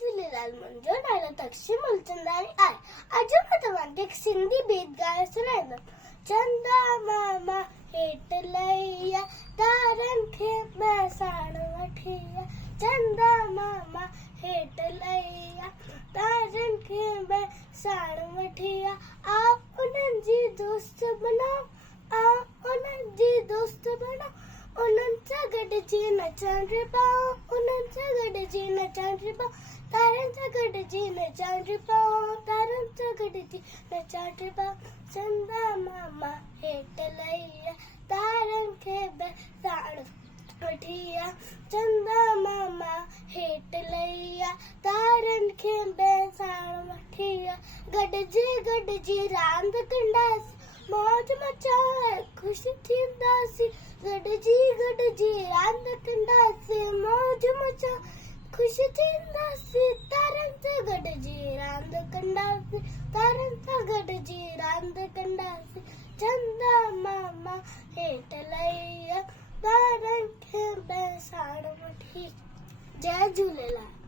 झूलेलाल मुंहिंजो नालो तक्षी मूलचंदानी आहे। अॼु मां तव्हांखे हिकु सिंधी गीत ॻाए सुणाईंदमि। चंदा मामा हेठि लही आ, तारनि खे ॿैसाण वठी आ। चंदा मामा हेठि लही आ, तारनि खे ॿैसाण वठी आ। आओ उन्हनि जी दोस्त बनाओ, आओ उन्हनि जी दोस्त बनाओ, उन्हनि सां गॾिजी नचण रे पाओ, उन्हनि सां गॾिजी नचण रे पाओ, तारनि सां गॾिजी नचण रे पाओ, तारनि सां गॾिजी नचण रे पाओ। चंदा मामा हेठि लही आ, तारनि खे ॿैसाण वठी आ। चंदा मामा हेठि लही आ, तारनि खे ॿैसाण वठी आ। गॾिजी गॾिजी रांदि कंदासीं, मौज मचाए ख़ुशि थींदासीं। गॾिजी गॾिजी रांदि कंदासीं, मौज मचाए ख़ुशि थींदासीं। तारनि सां गॾिजी रांदि कंदासीं, तारनि सां गॾिजी रांदि कंदासीं। चंदा मामा हेठि लही आ, तारनि खे ॿैसाण वठी। जय झूलेलाल।